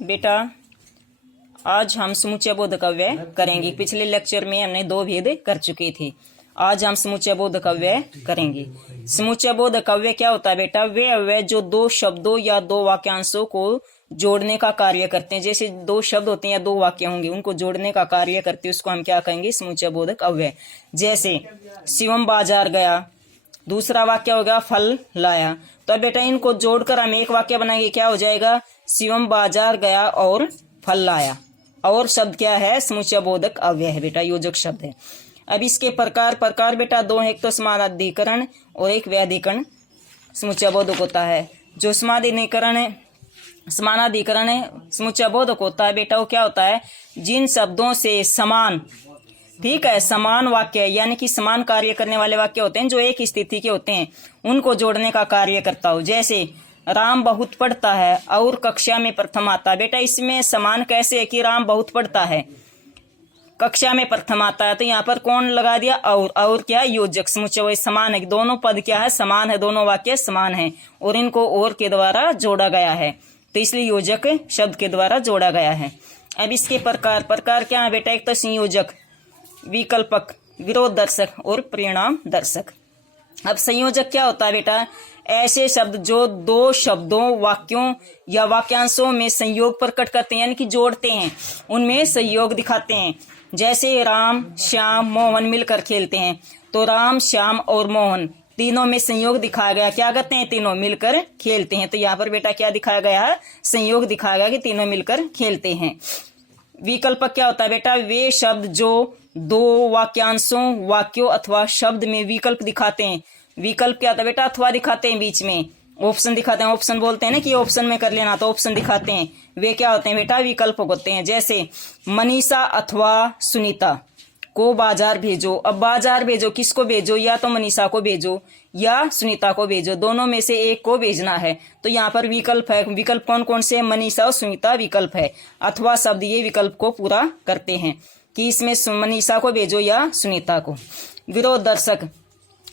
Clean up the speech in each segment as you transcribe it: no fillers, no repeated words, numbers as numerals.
बेटा आज हम समुच्चय बोधक अव्यय करेंगे। पिछले लेक्चर में हमने दो भेद कर चुके थे। आज हम समुच्चय बोधक अव्यय करेंगे। समुच्चय बोधक अव्यय क्या होता है बेटा? वे अव्यय जो दो शब्दों या दो वाक्यांशों को जोड़ने का कार्य करते हैं। जैसे दो शब्द होते हैं या दो वाक्य होंगे, उनको जोड़ने का कार्य करते हैं, उसको हम क्या कहेंगे? समुच्चय बोधक अव्यय। जैसे शिवम बाजार गया, दूसरा वाक्य होगा फल लाया। तो बेटा इनको जोड़कर हम एक वाक्य बनाएंगे, क्या हो जाएगा? शिवम बाजार गया और फल लाया। और शब्द क्या है? समुच्चय बोधक अव्यय है बेटा, योजक शब्द है। अब इसके प्रकार बेटा दो हैं, एक तो समानाधिकरण और एक व्याधिकरण समुच्चय बोधक होता है। जो समानाधिकरण है समुच्चय बोधक होता है बेटा, वो क्या होता है? जिन शब्दों से समान, ठीक है, समान वाक्य यानी कि समान कार्य करने वाले वाक्य होते हैं, जो एक स्थिति के होते हैं, उनको जोड़ने का कार्य करता हो। जैसे राम बहुत पढ़ता है और कक्षा में प्रथम आता है। बेटा इसमें समान कैसे है कि राम बहुत पढ़ता है, कक्षा में प्रथम आता है, तो यहाँ पर कौन लगा दिया? और क्या? योजक। समुच्चय समान है, दोनों पद क्या है? समान है, दोनों वाक्य समान है और इनको और के द्वारा जोड़ा गया है, तो इसलिए योजक शब्द के द्वारा जोड़ा गया है। अब इसके प्रकार क्या है बेटा? एक तो संयोजक, विकल्पक, विरोध दर्शक और परिणाम दर्शक। अब संयोजक क्या होता है बेटा? ऐसे शब्द जो दो शब्दों, वाक्यों या वाक्यांशों में संयोग प्रकट करते हैं, यानी कि जोड़ते हैं, उनमें संयोग दिखाते हैं। जैसे राम, श्याम, मोहन मिलकर खेलते हैं, तो राम, श्याम और मोहन तीनों में संयोग दिखाया गया। क्या करते हैं? तीनों मिलकर खेलते हैं। तो यहाँ पर बेटा क्या दिखाया गया है? संयोग दिखाया गया कि तीनों मिलकर खेलते हैं। विकल्पक क्या होता है बेटा? वे शब्द जो दो वाक्यांशों, वाक्यों अथवा शब्द में विकल्प दिखाते हैं। विकल्प क्या होता है बेटा? अथवा दिखाते हैं, बीच में ऑप्शन दिखाते हैं। ऑप्शन बोलते हैं ना कि ऑप्शन में कर लेना, तो ऑप्शन दिखाते हैं, वे क्या होते हैं बेटा? विकल्प होते हैं। जैसे मनीषा अथवा सुनीता को बाजार भेजो। अब बाजार भेजो, किसको भेजो? या तो मनीषा को भेजो या सुनीता को भेजो, दोनों में से एक को भेजना है। तो यहाँ पर विकल्प है। विकल्प कौन कौन से? मनीषा और सुनीता विकल्प है। अथवा शब्द ये विकल्प को पूरा करते हैं कि इसमें मनीषा को भेजो या सुनीता को। विरोध दर्शक,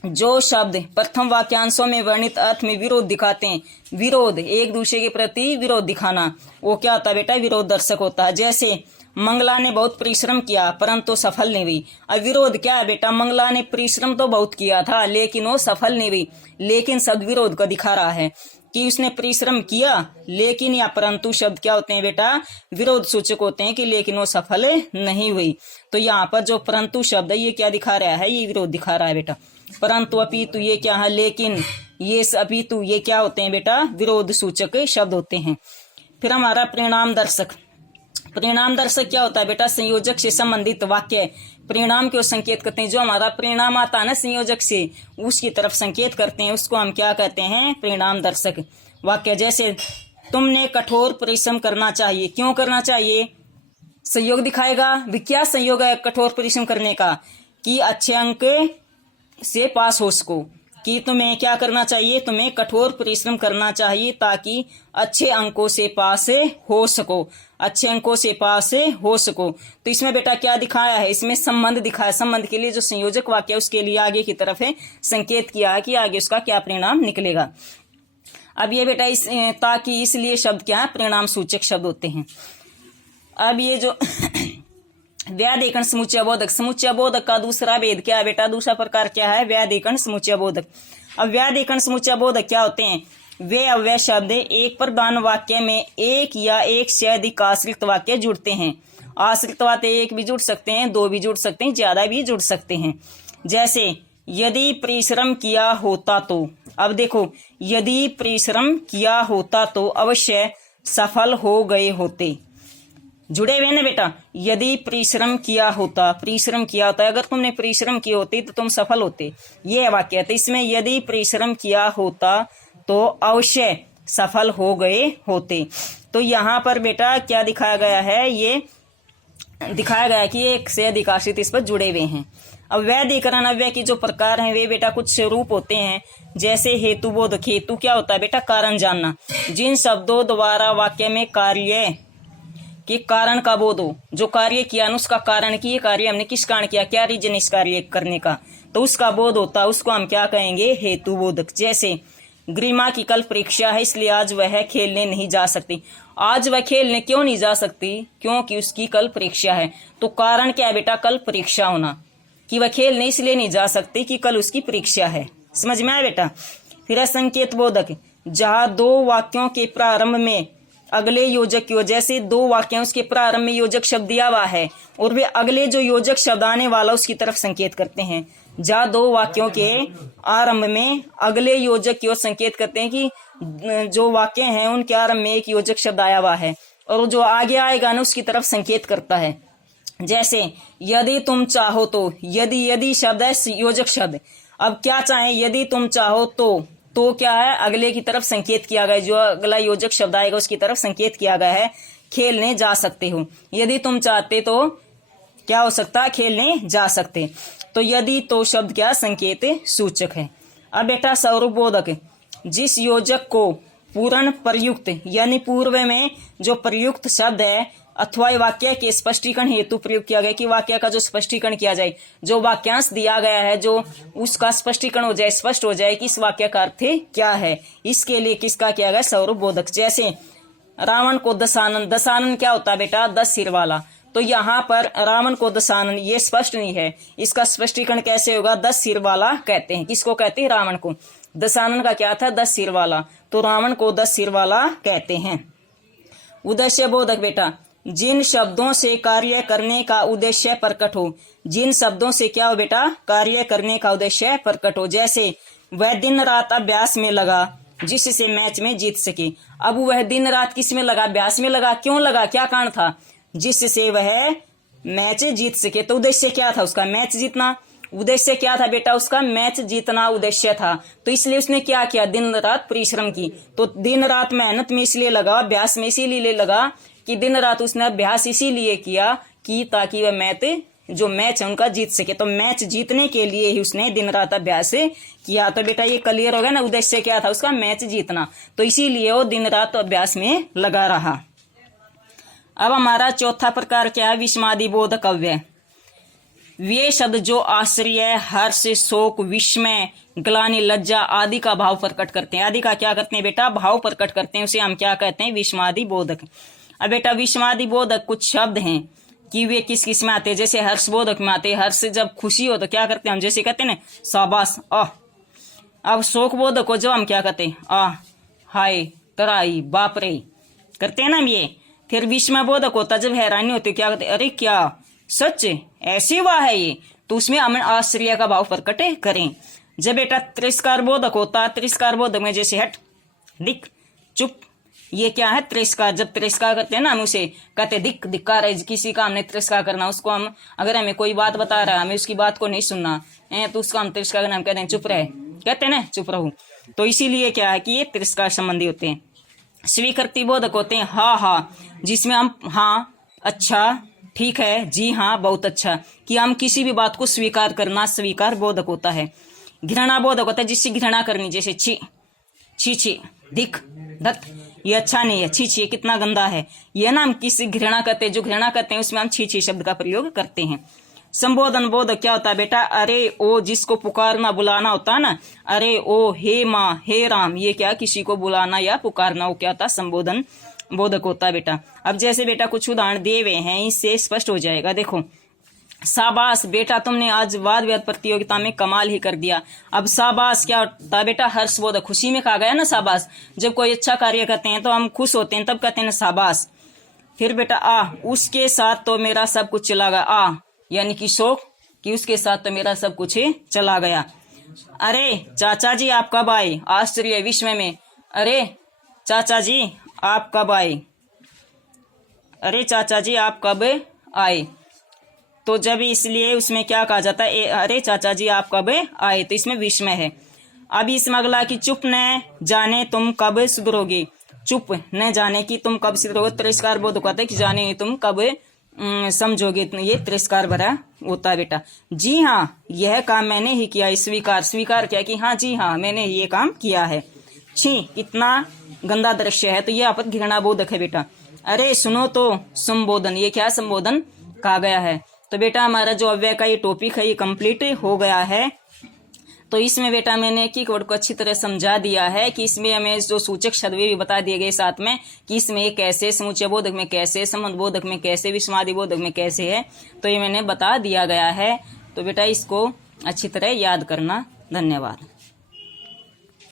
जो शब्द प्रथम वाक्यांशों में वर्णित अर्थ में विरोध दिखाते हैं, विरोध, एक दूसरे के प्रति विरोध दिखाना, वो क्या होता है बेटा? विरोध दर्शक होता है। जैसे मंगला ने बहुत परिश्रम किया परंतु सफल नहीं हुई। अब विरोध क्या है बेटा? मंगला ने परिश्रम तो बहुत किया था लेकिन वो सफल नहीं हुई। लेकिन शब्द विरोध को दिखा रहा है कि उसने परिश्रम किया लेकिन, या परंतु शब्द क्या होते हैं बेटा? विरोध सूचक होते हैं कि लेकिन वो सफल नहीं हुई। तो यहाँ पर जो परंतु शब्द है ये क्या दिखा रहा है? ये विरोध दिखा रहा है बेटा। परंतु, अपितु ये क्या है? लेकिन, ये अपितु ये क्या होते हैं बेटा? विरोध सूचक शब्द होते हैं। फिर हमारा परिणाम दर्शक। परिणाम दर्शक क्या होता है बेटा? संयोजक से संबंधित वाक्य परिणाम को संकेत करते हैं। जो हमारा परिणाम आता है ना संयोजक से, उसकी तरफ संकेत करते हैं, उसको हम क्या कहते हैं? परिणाम दर्शक वाक्य। जैसे तुमने कठोर परिश्रम करना चाहिए। क्यों करना चाहिए? संयोग दिखाएगा। क्या संयोग है कठोर परिश्रम करने का? कि अच्छे अंक से पास हो सको। कि तुम्हें क्या करना चाहिए? तुम्हें कठोर परिश्रम करना चाहिए ताकि अच्छे अंकों से पास हो सको, अच्छे अंकों से पास हो सको। तो इसमें बेटा क्या दिखाया है? इसमें संबंध दिखाया। संबंध के लिए जो संयोजक वाक्य है उसके लिए आगे की तरफ है संकेत किया है कि आगे उसका क्या परिणाम निकलेगा। अब ये बेटा ताकि, इसलिए शब्द क्या है? परिणाम सूचक शब्द होते हैं। अब ये जो व्याधिकरण समुच्चय बोधक, समुच्चय बोधक का दूसरा भेद क्या है बेटा? दूसरा प्रकार क्या है? व्याधिकरण समुच्चय बोधक। अब व्याधिकरण समुच्चय बोधक क्या होते हैं? वे अव्यय शब्द एक प्रधान वाक्य में एक या एक से अधिक आश्रित वाक्य जुड़ते हैं। आश्रित वाक्य एक भी जुड़ सकते हैं, दो भी जुड़ सकते हैं, ज्यादा भी जुड़ सकते हैं। जैसे यदि परिश्रम किया होता तो, अब देखो, यदि परिश्रम किया होता तो अवश्य सफल हो गए होते। जुड़े हुए ना बेटा? यदि परिश्रम किया होता, परिश्रम किया होता, अगर तुमने परिश्रम किए होते तो तुम सफल होते, ये वाक्य है। तो इसमें यदि परिश्रम किया होता तो अवश्य सफल हो गए होते। तो यहाँ पर बेटा क्या दिखाया गया है? ये दिखाया गया कि एक से अधिक आश्रित इस पर जुड़े हुए हैं। अब व्याधिकरण अव्यय की जो प्रकार हैं वे बेटा कुछ रूप होते हैं। जैसे हेतु बोधक। हेतु क्या होता है बेटा? कारण जानना। जिन शब्दों द्वारा वाक्य में कार्य कि कारण का बोध हो, जो कार्य किया ना उसका कारण की, ये कार्य हमने किस कारण किया, क्या रीजन इस कार्य करने का, तो उसका बोध होता है, उसको हम क्या कहेंगे? हेतु बोधक। जैसे ग्रीमा की कल परीक्षा है इसलिए आज वह खेलने नहीं जा सकती। आज वह खेलने क्यों नहीं जा सकती? क्योंकि उसकी कल परीक्षा है। तो कारण क्या है बेटा? कल परीक्षा होना, कि वह खेलने इसलिए नहीं जा सकती कि कल उसकी परीक्षा है। समझ में आया बेटा? फिर है संकेत बोधक, जहां दो वाक्यों के प्रारंभ में अगले योजक की वजह से दो वाक्य उसके प्रारंभ में योजक शब्द दिया हुआ है और वे अगले जो योजक शब्द आने वाला उसकी तरफ संकेत करते हैं। जहां दो वाक्यों के आरंभ में अगले योजक की ओर संकेत करते हैं कि जो वाक्य हैं उनके आरंभ में एक योजक शब्द आया हुआ है और जो आगे आएगा ना उसकी तरफ संकेत करता है। जैसे यदि तुम चाहो तो, यदि शब्द है योजक शब्द। अब क्या चाहे? यदि तुम चाहो तो क्या है? अगले की तरफ संकेत किया गया, जो अगला योजक शब्द आएगा उसकी तरफ संकेत किया गया है, खेलने जा सकते हो। यदि तुम चाहते तो क्या हो सकता है? खेलने जा सकते। तो यदि तो शब्द क्या? संकेत सूचक है। अब बेटा स्वरूप बोधक, जिस योजक को पूर्ण प्रयुक्त यानी पूर्व में जो प्रयुक्त शब्द है अथवा वाक्य के स्पष्टीकरण हेतु प्रयोग किया गया, कि वाक्य का जो स्पष्टीकरण किया जाए, जो वाक्यांश दिया गया है जो उसका स्पष्टीकरण हो जाए, स्पष्ट हो जाए कि इस वाक्य का अर्थ क्या है, इसके लिए किसका किया गया? स्वरूप बोधक। जैसे रावण को दशानन, दशानन क्या होता है बेटा? 10 सिर वाला। तो यहाँ पर रावण को दशानन ये स्पष्ट नहीं है, इसका स्पष्टीकरण कैसे होगा? 10 सिर वाला कहते हैं। किसको कहते हैं? रावण को। दशानन का क्या था? 10 सिर वाला, तो रावण को 10 सिर वाला कहते हैं। उद्देश्य बोधक बेटा, जिन शब्दों से कार्य करने का उद्देश्य प्रकट हो। जिन शब्दों से क्या हो बेटा? कार्य करने का उद्देश्य प्रकट हो। जैसे वह दिन रात अभ्यास में लगा जिससे मैच में जीत सके। अब वह दिन रात किस में लगा? अभ्यास में लगा। क्यों लगा? क्या कारण था? जिससे वह मैच जीत सके। तो उद्देश्य क्या था उसका? मैच जीतना। उद्देश्य क्या था बेटा? उसका मैच जीतना उद्देश्य था। तो इसलिए उसने क्या किया? दिन रात परिश्रम की। तो दिन रात मेहनत में इसलिए लगा, अभ्यास में इसीलिए लगा कि दिन रात उसने अभ्यास इसीलिए किया कि ताकि वह मैच है उनका जीत सके। तो मैच जीतने के लिए ही उसने दिन रात अभ्यास किया। तो बेटा ये क्लियर हो गया ना? उद्देश्य क्या था उसका? मैच जीतना। तो इसीलिए वो दिन रात अभ्यास में लगा रहा। अब हमारा चौथा प्रकार क्या है? विषमादि बोधक अव्यय। वे शब्द जो आश्चर्य, हर्ष, शोक, विस्मय, ग्लानि, लज्जा आदि का भाव प्रकट करते हैं। आदि का क्या करते हैं बेटा? भाव प्रकट करते हैं। उसे हम क्या कहते हैं? विषमादि बोधक। अब बेटा विषमादि बोधक कुछ शब्द हैं कि वे किस किस में आते हैं। जैसे हर्ष बोधक में आते हैं। हर्ष जब खुशी हो तो क्या करते हैं हम? जैसे कहते हैं ना शाबाश, आह। अब शोक बोधक को जो हम क्या कहते हैं? आह, हाय, तराई, बाप रे करते हैं ना हम ये। फिर विस्मय बोधक होता जब हैरानी होती क्या कहते हैं? अरे क्या सच ऐसी हुआ है ये। तो उसमें हम आश्चर्य का भाव प्रकट करें। जब बेटा तिरस्कार बोधक होता, तिरस्कार बोधक में जैसे हट, दिख, चुप, ये क्या है? तिरस्कार। जब तिरस्कार करते हैं ना हम उसे कहते दिक, धिक्कार है। किसी का हमने तिरस्कार करना, उसको हम अगर हमें कोई बात बता रहा है हमें उसकी बात को नहीं सुनना तो उसका हम तिरस्कार करना, हम कहते हैं चुप रहे, कहते हैं ना चुप रहो। तो इसीलिए क्या है कि ये तिरस्कार संबंधी होते हैं। स्वीकृति बोधक होते हैं हाँ हाँ, जिसमें हम हाँ, अच्छा, ठीक है, जी हाँ, बहुत अच्छा, कि हम किसी भी बात को स्वीकार करना, स्वीकार बोधक होता है। घृणा बोधक होता है जिससे घृणा करनी। जैसे छी, छी छी, दिख, धत, ये अच्छा नहीं है, छी छी कितना गंदा है, ये ना हम किसी घृणा करते हैं। जो घृणा करते हैं उसमें हम छी छी शब्द का प्रयोग करते हैं। संबोधन बोधक क्या होता है बेटा? अरे ओ, जिसको पुकारना बुलाना होता है ना, अरे ओ, हे माँ, हे राम, ये क्या किसी को बुलाना या पुकारना, वो क्या होता है? संबोधन बोधक होता है बेटा। अब जैसे बेटा कुछ उदाहरण दिए हुए हैं, इससे स्पष्ट हो जाएगा। देखो, शाबाश बेटा, तुमने आज वाद विवाद प्रतियोगिता में कमाल ही कर दिया। अब शाबाश क्या होता है बेटा? हर्षबोधक, खुशी में कहा गया ना शाबाश। जब कोई अच्छा कार्य करते हैं तो हम खुश होते हैं, तब कहते हैं शाबाश। फिर बेटा आ, उसके साथ तो मेरा सब कुछ चला गया। आ यानी कि शोक, कि उसके साथ तो मेरा सब कुछ चला गया। अरे चाचा जी आप कब आए? आश्चर्य, विस्मय में, अरे चाचा जी आप कब आए? अरे चाचा जी आप कब आए? तो जब इसलिए उसमें क्या कहा जाता है? अरे चाचा जी आप कब आए, तो इसमें विस्मय है। अब इसमें अगला कि चुप न जाने तुम कब सुधरोगे। चुप न जाने की तुम कब सुधरोगे, तिरस्कार बोधक होता है कि जाने तुम कब समझोगे, ये तिरस्कार भरा होता है बेटा। जी हाँ यह काम मैंने ही किया। स्वीकार, स्वीकार क्या कि हाँ जी हाँ मैंने ये काम किया है। छी कितना गंदा दृश्य है, तो ये आपत घृणा बोधक है बेटा। अरे सुनो तो, संबोधन, ये क्या संबोधन कहा गया है। तो बेटा हमारा जो अव्यय का ये टॉपिक है ये कंप्लीट हो गया है। तो इसमें बेटा मैंने कीवर्ड को अच्छी तरह समझा दिया है कि इसमें हमें जो सूचक शब्द भी बता दिए गए साथ में कि इसमें ये कैसे, समुच्चय बोधक में कैसे, संबंध बोधक में कैसे, विषमादि बोधक में कैसे है, तो ये मैंने बता दिया गया है। तो बेटा इसको अच्छी तरह याद करना। धन्यवाद।